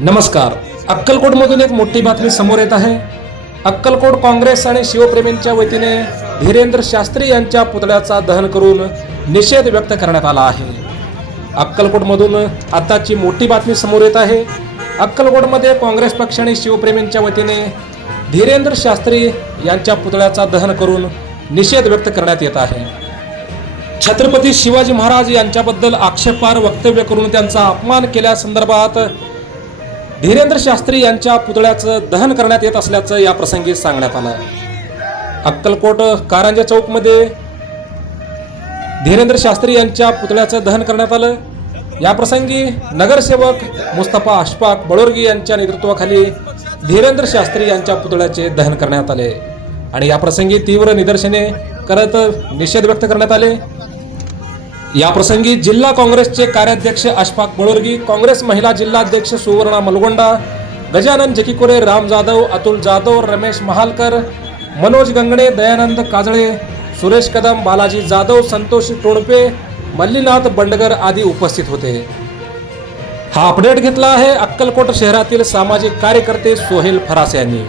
नमस्कार. अक्कलकोटमधून एक मोठी बातमी समोर येत आहे. अक्कलकोट काँग्रेस आणि शिवप्रेमींच्या वतीने धीरेंद्र शास्त्री यांच्या पुतळ्याचा दहन करून निषेध व्यक्त करण्यात आला आहे. अक्कलकोटमधून आताची मोठी बातमी समोर येत आहे. अक्कलकोटमध्ये काँग्रेस पक्ष आणि शिवप्रेमींच्या वतीने धीरेंद्र शास्त्री यांच्या पुतळ्याचा दहन करून निषेध व्यक्त करण्यात येत आहे. छत्रपती शिवाजी महाराज यांच्याबद्दल आक्षेपार्ह वक्तव्य करून त्यांचा अपमान केल्यासंदर्भात धीरेंद्र शास्त्री यांच्या पुतळ्याचं दहन करण्यात येत असल्याचं या प्रसंगी सांगण्यात आलं. अक्कलकोट कारंजा चौकमध्ये धीरेंद्र शास्त्री यांच्या पुतळ्याचं दहन करण्यात आलं. या प्रसंगी नगरसेवक मुस्तफा अशफाक बळोरगी यांच्या नेतृत्वाखाली धीरेंद्र शास्त्री यांच्या पुतळ्याचे दहन करण्यात आले आणि या प्रसंगी तीव्र निदर्शने करत निषेध व्यक्त करण्यात आले. या प्रसंगी जिल्हा काँग्रेसचे कार्याध्यक्ष अशफाक बळोरगी, काँग्रेस महिला जिल्हाध्यक्ष सुवर्णा मलगोंडा, गजानन जकीकोरे, राम जाधव, अतुल जाधव, रमेश महालकर, मनोज गंगणे, दयानंद काजळे, सुरेश कदम, बालाजी जाधव, संतोष टोणपे, मल्लीनाथ बंडगर आदी उपस्थित होते. हा अपडेट घेतला आहे अक्कलकोट शहरातील सामाजिक कार्यकर्ते सोहेल फरास यांनी.